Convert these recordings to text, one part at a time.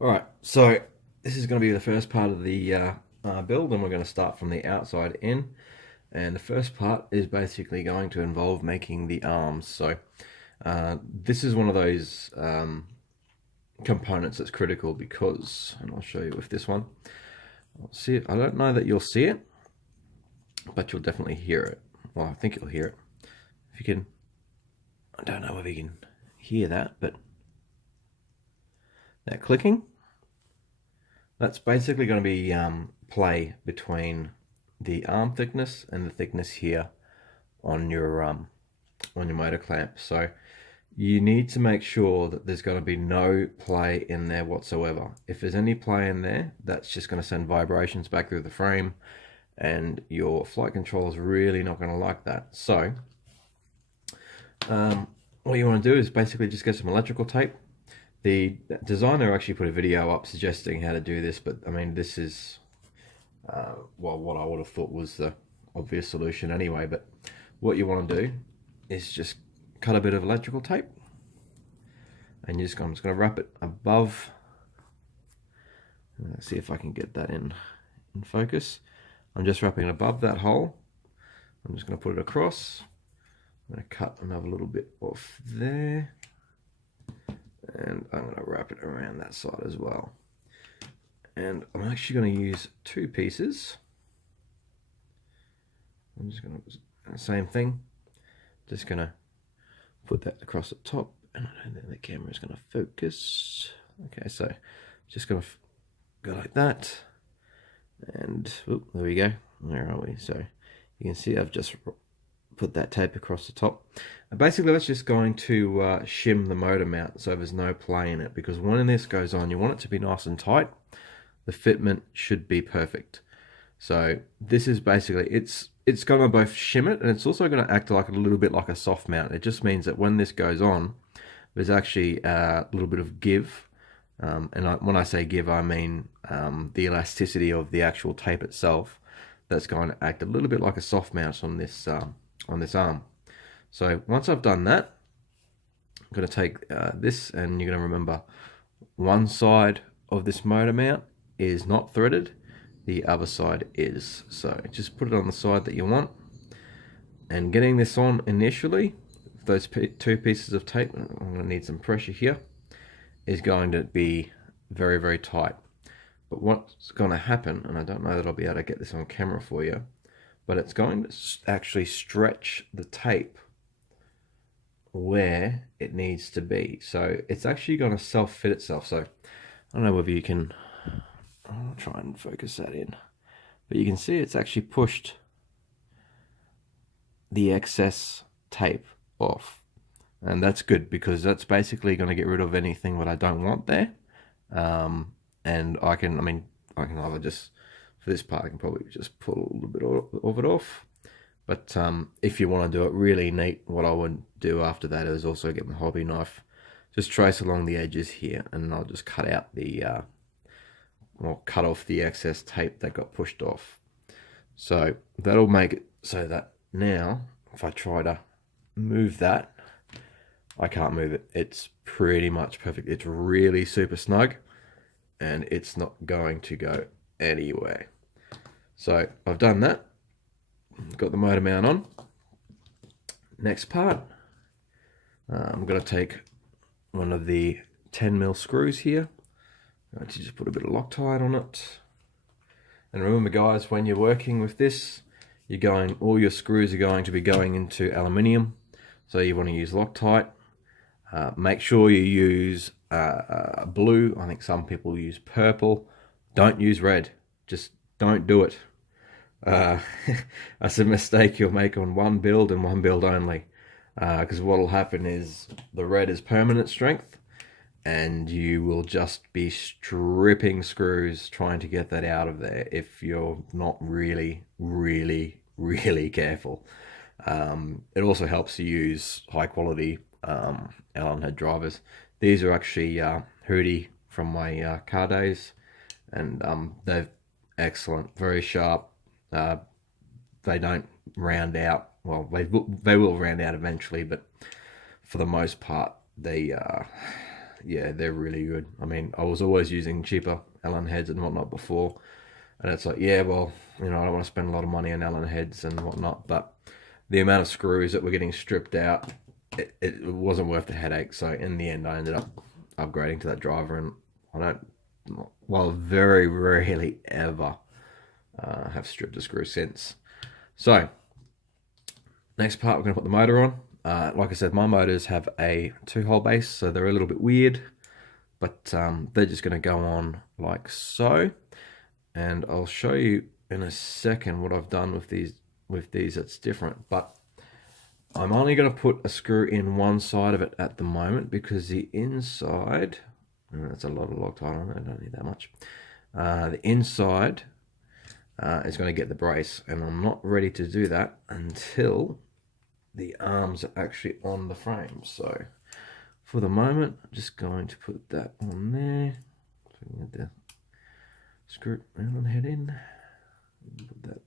Alright, so this is going to be the first part of the build, and we're going to start from the outside in. And the first part is basically going to involve making the arms. So this is one of those components that's critical because, and I'll show you with this one. I'll see it. I don't know that you'll see it, but you'll definitely hear it. Well, I think you'll hear it. If you can, I don't know if you can hear that, but that clicking, that's basically going to be play between the arm thickness and the thickness here on your motor clamp. So you need to make sure that there's going to be no play in there whatsoever. If there's any play in there, that's just going to send vibrations back through the frame, and your flight controller is really not going to like that. So what you want to do is basically just get some electrical tape. The designer actually put a video up suggesting how to do this, but I mean, this is well, what I would have thought was the obvious solution anyway. But what you want to do is just cut a bit of electrical tape, and I'm just going to wrap it above. Let's see if I can get that in focus. I'm just wrapping it above that hole. I'm just going to put it across. I'm going to cut another little bit off there, and I'm going to wrap it around that side as well. And I'm actually going to use two pieces. I'm just going to, same thing, just going to put that across the top, and I don't think the camera is going to focus. Okay, so just going to go like that, and oops, there we go. Where are we? So you can see I've just put that tape across the top. And basically that's just going to shim the motor mount so there's no play in it, because when this goes on, you want it to be nice and tight. The fitment should be perfect. So this is basically, it's going to both shim it, and it's also going to act like a little bit like a soft mount. It just means that when this goes on, there's actually a little bit of give. When I say give, I mean the elasticity of the actual tape itself. That's going to act a little bit like a soft mount on this arm. So once I've done that, I'm going to take this, and you're going to remember one side of this motor mount is not threaded, the other side is. So just put it on the side that you want, and getting this on initially, those two pieces of tape, I'm going to need some pressure here, is going to be very, very tight. But what's going to happen, and I don't know that I'll be able to get this on camera for you, but it's going to actually stretch the tape where it needs to be. So it's actually going to self-fit itself. So I don't know whether you can, I'll try and focus that in, but you can see it's actually pushed the excess tape off. And that's good, because that's basically going to get rid of anything that I don't want there. And I can either just, for this part, I can probably just pull a little bit of it off. But if you want to do it really neat, what I would do after that is also get my hobby knife, just trace along the edges here, and I'll just cut out the, or cut off the excess tape that got pushed off. So that'll make it so that now, if I try to move that, I can't move it. It's pretty much perfect. It's really super snug, and it's not going to go anywhere. So I've done that. Got the motor mount on. Next part, I'm going to take one of the 10mm screws here. I'm going to just put a bit of Loctite on it. And remember, guys, when you're working with this, all your screws are going to be going into aluminium. So you want to use Loctite. Make sure you use blue. I think some people use purple. Don't use red. Just don't do it. That's a mistake you'll make on one build, and one build only. Because what will happen is the red is permanent strength, and you will just be stripping screws trying to get that out of there if you're not really, really, really careful. It also helps to use high quality Allen head drivers. These are actually Hootie from my car days, and they're excellent, very sharp. They don't round out. Well, they will round out eventually, but for the most part, they yeah, they're really good. I mean, I was always using cheaper Allen heads and whatnot before, and it's like, yeah, well, you know, I don't want to spend a lot of money on Allen heads and whatnot, but the amount of screws that were getting stripped out, it wasn't worth the headache. So in the end, I ended up upgrading to that driver, and I don't, well, very rarely ever have stripped a screw since. So next part, we're going to put the motor on. Like I said, my motors have a 2-hole base, so they're a little bit weird, but they're just going to go on like so. And I'll show you in a second what I've done with these that's different. But I'm only going to put a screw in one side of it at the moment, because the inside, that's a lot of Loctite on it, I don't need that much. The inside is going to get the brace, and I'm not ready to do that until the arms are actually on the frame. So for the moment, I'm just going to put that on there. So we get the screw Allen head in. Put that.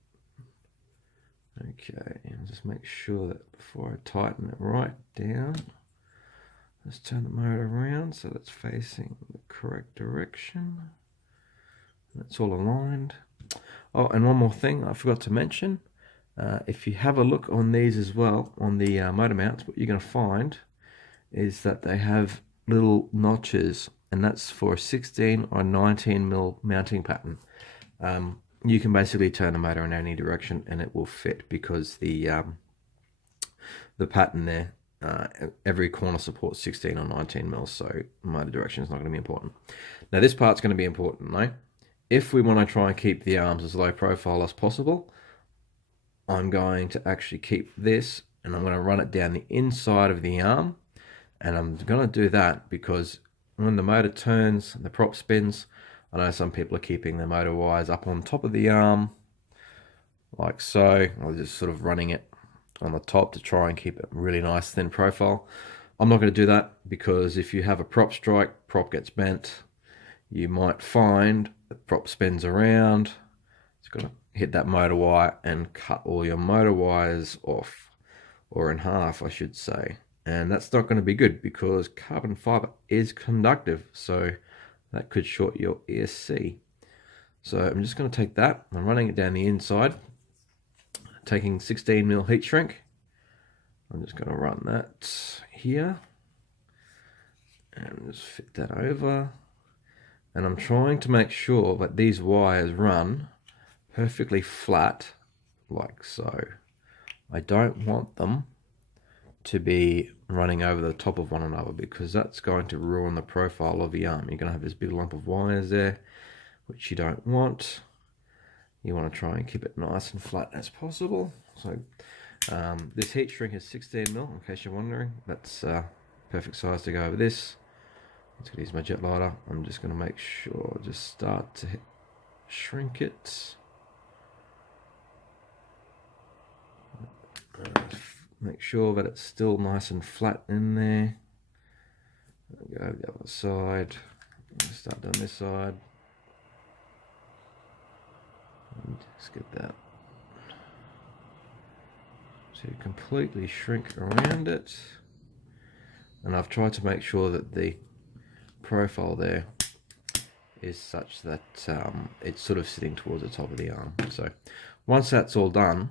Okay, and just make sure that before I tighten it right down, let's turn the motor around so it's facing the correct direction. That's all aligned. Oh, and one more thing I forgot to mention. If you have a look on these as well, on the motor mounts, what you're going to find is that they have little notches, and that's for a 16 or 19 mil mounting pattern. You can basically turn the motor in any direction and it will fit, because the pattern there, every corner supports 16 or 19 mil, so motor direction is not going to be important. Now this part's going to be important though. If we want to try and keep the arms as low profile as possible, I'm going to actually keep this, and I'm going to run it down the inside of the arm. And I'm going to do that because when the motor turns and the prop spins, I know some people are keeping their motor wires up on top of the arm, like so, or just sort of running it on the top to try and keep it really nice thin profile. I'm not going to do that, because if you have a prop strike, prop gets bent, you might find the prop spins around, it's going to hit that motor wire and cut all your motor wires off, or in half I should say, and that's not going to be good, because carbon fiber is conductive, so that could short your ESC. So I'm just going to take that, I'm running it down the inside, taking 16 mil heat shrink. I'm just going to run that here and just fit that over, and I'm trying to make sure that these wires run perfectly flat, like so. I don't want them to be running over the top of one another, because that's going to ruin the profile of the arm. You're going to have this big lump of wires there, which you don't want. You want to try and keep it nice and flat as possible. So this heat shrink is 16 mil, in case you're wondering. That's perfect size to go over this. I'm just going to use my jet lighter. I'm just going to make sure, just start to shrink it. Make sure that it's still nice and flat in there. Go to the other side. Start down this side. And just get that to completely shrink around it. And I've tried to make sure that the profile there is such that it's sort of sitting towards the top of the arm. So once that's all done,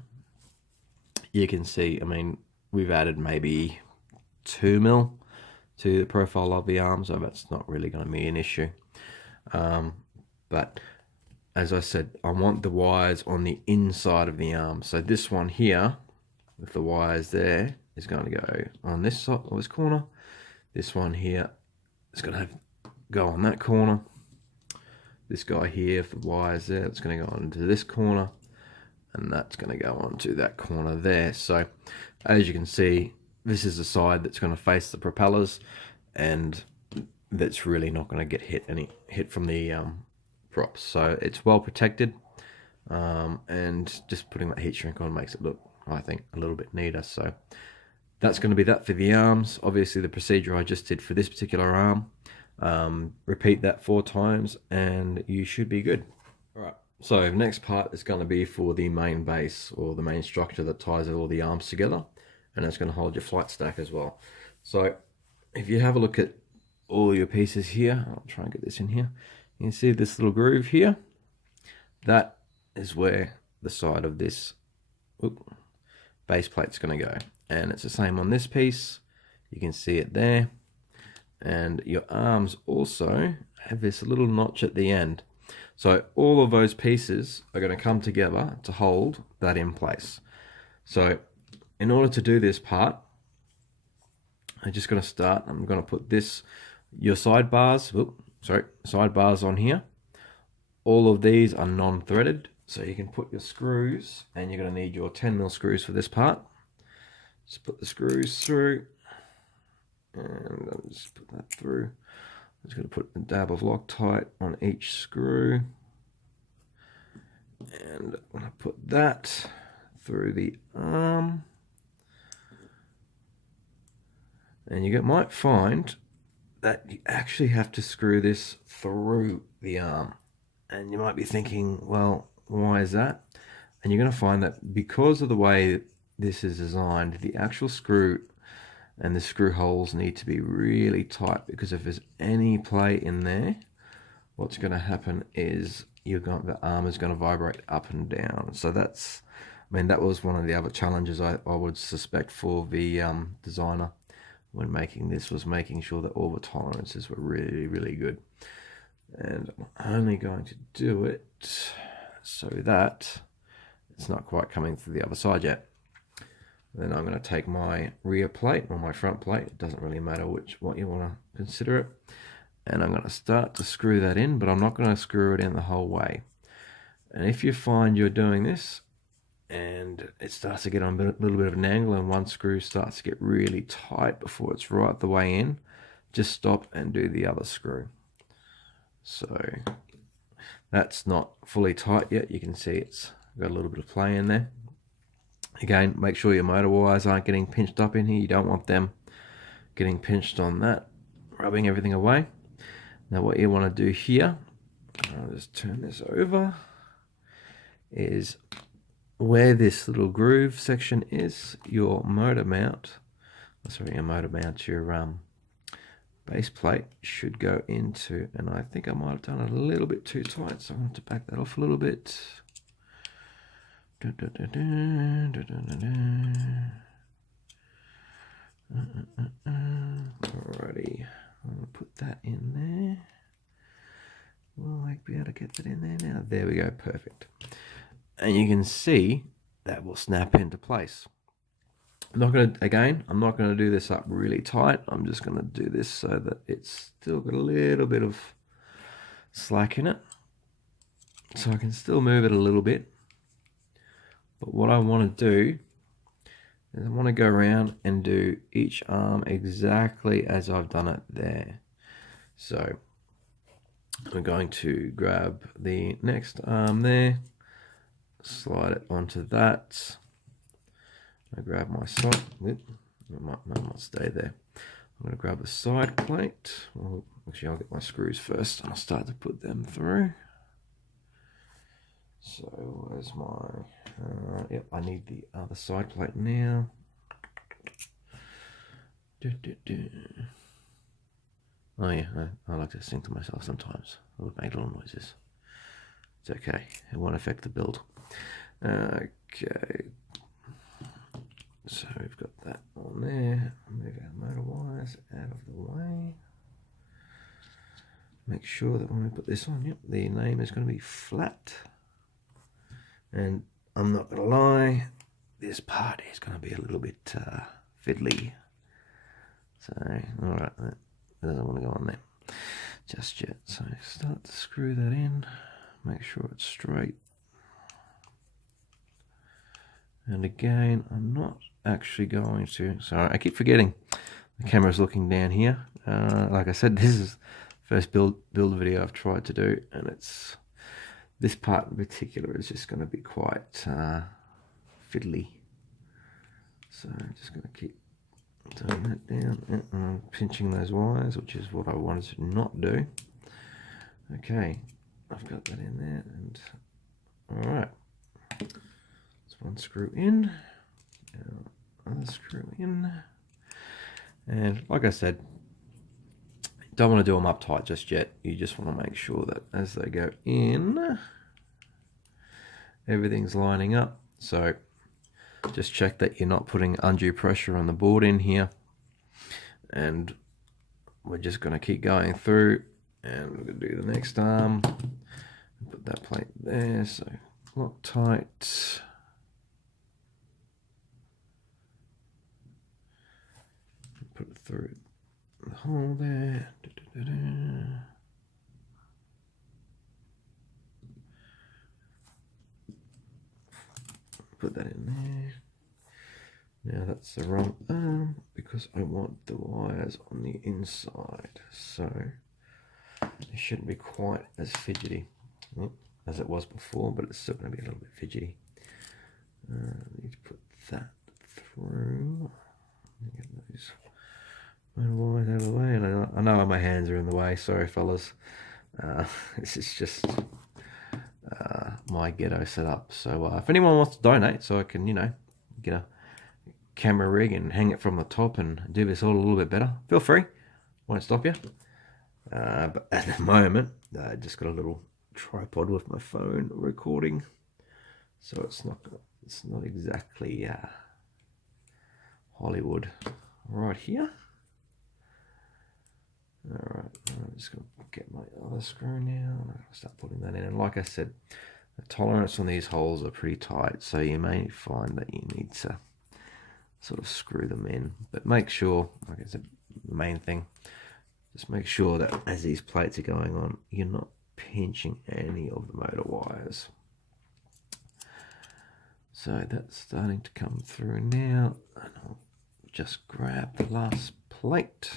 you can see, I mean, we've added maybe 2 mil to the profile of the arm, so that's not really going to be an issue. But as I said, I want the wires on the inside of the arm. So this one here, with the wires there, is going to go on this side, or this corner. This one here is going to go on that corner. This guy here, for the wires there, it's going to go on into this corner. And that's going to go on to that corner there. So as you can see, this is the side that's going to face the propellers, and that's really not going to get hit from the props. So it's well protected, and just putting that heat shrink on makes it look, I think, a little bit neater. So that's going to be that for the arms. Obviously the procedure I just did for this particular arm, repeat that 4 times and you should be good. All right. So next part is going to be for the main base, or the main structure that ties all the arms together, and it's going to hold your flight stack as well. So if you have a look at all your pieces here. I'll try and get this in here. You can see this little groove here. That is where the side of this base plate's going to go. And it's the same on this piece. You can see it there. And your arms also have this little notch at the end. So all of those pieces are going to come together to hold that in place. So in order to do this part, I'm just going to start. I'm going to put your sidebars on here. All of these are non-threaded, so you can put your screws, and you're going to need your 10mm screws for this part. Just put the screws through, and I'll just put that through. I'm just going to put a dab of Loctite on each screw, and I'm going to put that through the arm. And you might find that you actually have to screw this through the arm. And you might be thinking, well, why is that? And you're going to find that because of the way this is designed, the actual screw and the screw holes need to be really tight, because if there's any play in there, what's going to happen is the arm is going to vibrate up and down. So that was one of the other challenges I would suspect for the designer when making this, was making sure that all the tolerances were really, really good. And I'm only going to do it so that it's not quite coming through the other side yet. Then I'm going to take my rear plate or my front plate, it doesn't really matter what you want to consider it, and I'm going to start to screw that in, but I'm not going to screw it in the whole way. And if you find you're doing this and it starts to get on a little bit of an angle and one screw starts to get really tight before it's right the way in, just stop and do the other screw. So that's not fully tight yet. You can see it's got a little bit of play in there. Again, make sure your motor wires aren't getting pinched up in here. You don't want them getting pinched on that, rubbing everything away. Now what you want to do here, I'll just turn this over, is where this little groove section is, your base plate should go into, and I think I might have done it a little bit too tight, so I want to back that off a little bit. Alrighty, I'm going to put that in there. Will I be able to get that in there now? There we go, perfect. And you can see that will snap into place. I'm not going to do this up really tight. I'm just going to do this so that it's still got a little bit of slack in it, so I can still move it a little bit. But what I want to do is I want to go around and do each arm exactly as I've done it there. So I'm going to grab the next arm there, slide it onto that. I grab my side, it might not stay there. I'm going to grab a side plate. Well, actually, I'll get my screws first and I'll start to put them through. So where's my, yep, I need the other side plate now. Oh yeah, I like to sing to myself sometimes. I would make little noises. It's okay, it won't affect the build. Okay, so we've got that on there. Move our motor wires out of the way. Make sure that when we put this on, yep, the name is going to be flat. And I'm not going to lie, this part is going to be a little bit fiddly. So, alright, that doesn't want to go on there just yet. So start to screw that in, make sure it's straight. And again, I'm not actually going to, sorry, I keep forgetting the camera's looking down here. Like I said, this is the first build video I've tried to do, and this part in particular is just going to be quite fiddly. So I'm just going to keep turning that down and pinching those wires, which is what I wanted to not do. Okay, I've got that in there, and alright. One screw in, other screw in, and like I said, Don't want to do them up tight just yet. You just want to make sure that as they go in, everything's lining up. So just check that you're not putting undue pressure on the board in here. And we're just going to keep going through, and we're going to do the next arm. Put that plate there, so lock tight. Put it through the hole there. Put that in there. Now that's the wrong arm because I want the wires on the inside, so it shouldn't be quite as fidgety as it was before, but it's still going to be a little bit fidgety. I need to put that through. Get those wires out of the way, and I know my hands are in the way. Sorry, fellas. This is just my ghetto setup. So if anyone wants to donate, so I can, get a camera rig and hang it from the top and do this all a little bit better, feel free. Won't stop you. But at the moment, I just got a little tripod with my phone recording, so it's not exactly Hollywood right here. Alright, I'm just going to get my other screw now. I'm going to start putting that in. And like I said, the tolerance on these holes are pretty tight, so you may find that you need to sort of screw them in. But make sure, like I said, the main thing, just make sure that as these plates are going on, you're not pinching any of the motor wires. So that's starting to come through now, and I'll just grab the last plate.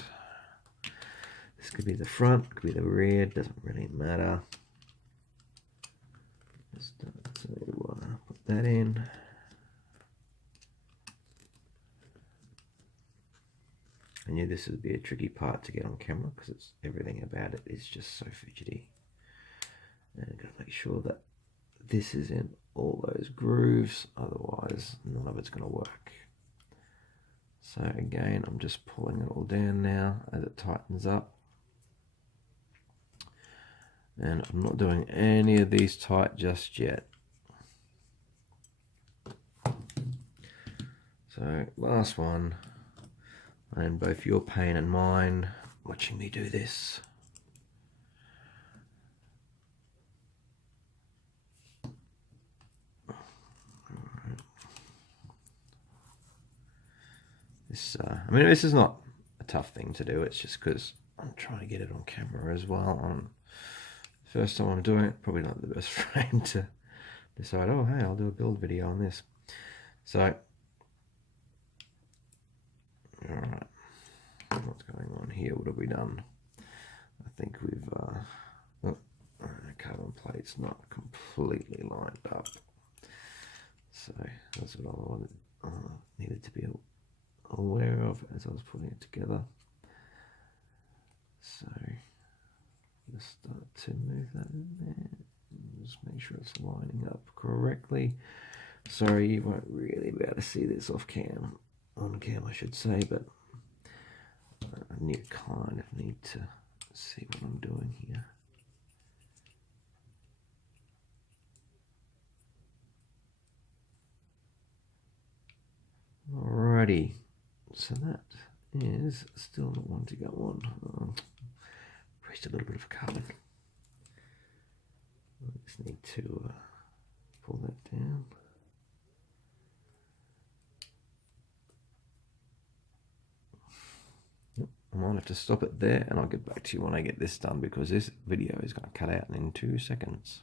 This could be the front, could be the rear, doesn't really matter. Just put that in. I knew this would be a tricky part to get on camera because everything about it is just so fidgety. And I've got to make sure that this is in all those grooves, otherwise none of it's going to work. So again, I'm just pulling it all down now as it tightens up. And I'm not doing any of these tight just yet. So last one, and both your pain and mine watching me do this. I mean, this is not a tough thing to do. It's just because I'm trying to get it on camera as well. First time I'm doing it, probably not the best frame to decide, oh, hey, I'll do a build video on this. So, all right, what's going on here? What have we done? I think we've, carbon plate's not completely lined up. So that's what I needed to be aware of as I was putting it together. So just start to move that in there. Just make sure it's lining up correctly. Sorry, you won't really be able to see this on cam, I should say, but I kind of need to see what I'm doing here. Alrighty, so that is still not one to go on. Pressed a little bit of carbon. I just need to pull that down. Yep, I might have to stop it there, and I'll get back to you when I get this done because this video is going to cut out in 2 seconds.